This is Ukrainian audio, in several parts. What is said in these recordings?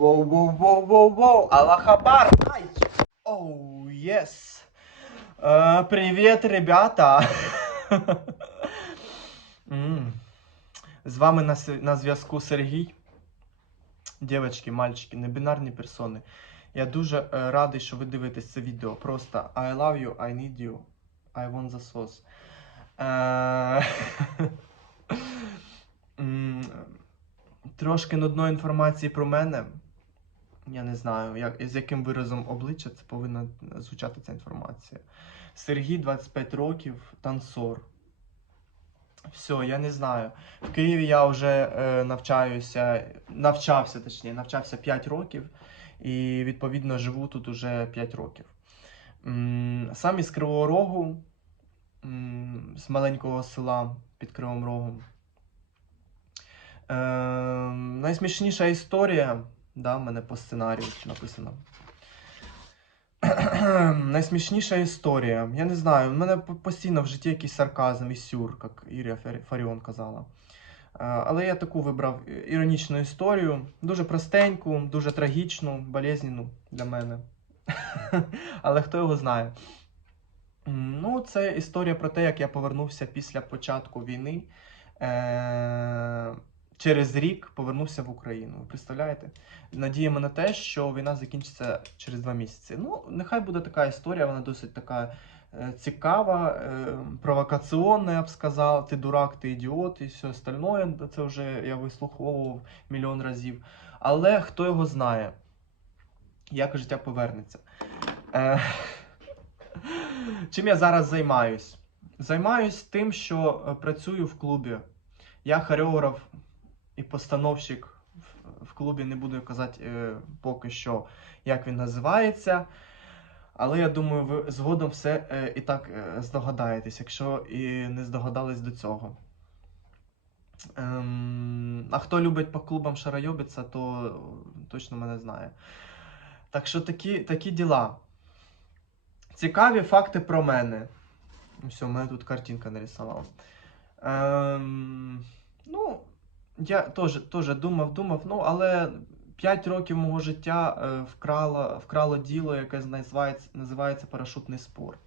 Воу, воу, воу, воу, воу, Аллахабар, ай! Оу, єс. Е, Привіт, ребята. З вами на, зв'язку Сергій. Дівчатки, мальчики, небінарні персони. Я дуже е, радий, що ви дивитесь це відео. Просто I love you, I need you, I want the sauce. М, Трошки нудної інформації про мене. Я не знаю, як, з яким виразом обличчя це повинна звучати ця інформація. Сергій, 25 років, танцор. Все, я не знаю. В Києві я вже е, навчаюся, навчався, точніше, навчався 5 років і відповідно живу тут уже 5 років. М, Сам із Кривого Рогу, м, з маленького села під Кривим Рогом. Е, найсмішніша історія, да, в мене по сценарію написано. Найсмішніша історія. Я не знаю, в мене постійно в житті якийсь сарказм і сюр, як Ірія Фаріон казала. Е, Але я таку вибрав е, іронічну історію, дуже простеньку, дуже трагічну, болезненну для мене. Але хто його знає. Ну, це історія про те, як я повернувся після початку війни. Через рік повернувся в Україну. Ви представляєте? Надіємо на те, що війна закінчиться через два місяці. Ну, нехай буде така історія, вона досить така е, цікава, е, провокаційна, я б сказав. Ти дурак, ти ідіот і все остальное. Це вже я вислуховував мільйон разів. Але хто його знає, як життя повернеться. Е, Чим я зараз займаюсь? Займаюсь тим, що працюю в клубі. Я хореограф і постановщик в- клубі, не буду казати е, поки що, як він називається. Але я думаю, ви згодом все е, і так е, здогадаєтесь, якщо і не здогадались до цього. Ем, а хто любить по клубам шарайобиться, то точно мене знає. Так що такі, такі діла. Цікаві факти про мене. Все, у мене тут картинка нарисувала. Ем, ну, я теж, теж думав, думав, ну, але 5 років мого життя е, вкрало, вкрало діло, яке називається, називається парашутний спорт.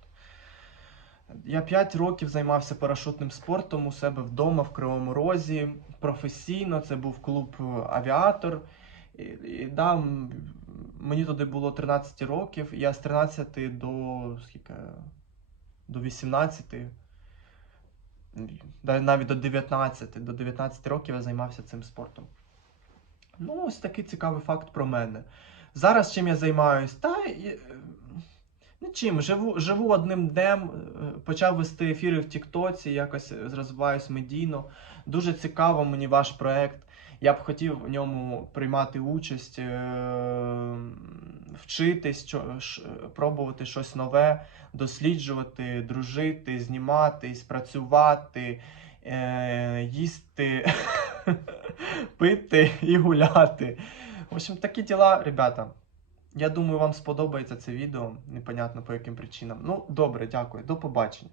Я 5 років займався парашутним спортом у себе вдома в Кривому Розі. Професійно, це був клуб е, Авіатор. І, і да, мені туди було 13 років, я з 13 до скільки? До 18, да, навіть до 19, до 19 років я займався цим спортом. Ну, ось такий цікавий факт про мене. Зараз чим я займаюсь? Та е, нічим. Живу, живу одним днем, е, почав вести ефіри в Тіктоці, якось розвиваюсь медійно. Дуже цікаво мені ваш проект. Я б хотів в ньому приймати участь, е, вчитись, пробувати щось нове, досліджувати, дружити, зніматись, працювати, е, їсти, пити і гуляти. В общем, такі діла, ребята. Я думаю, вам сподобається це відео. Непонятно по яким причинам. Ну, добре, дякую. До побачення.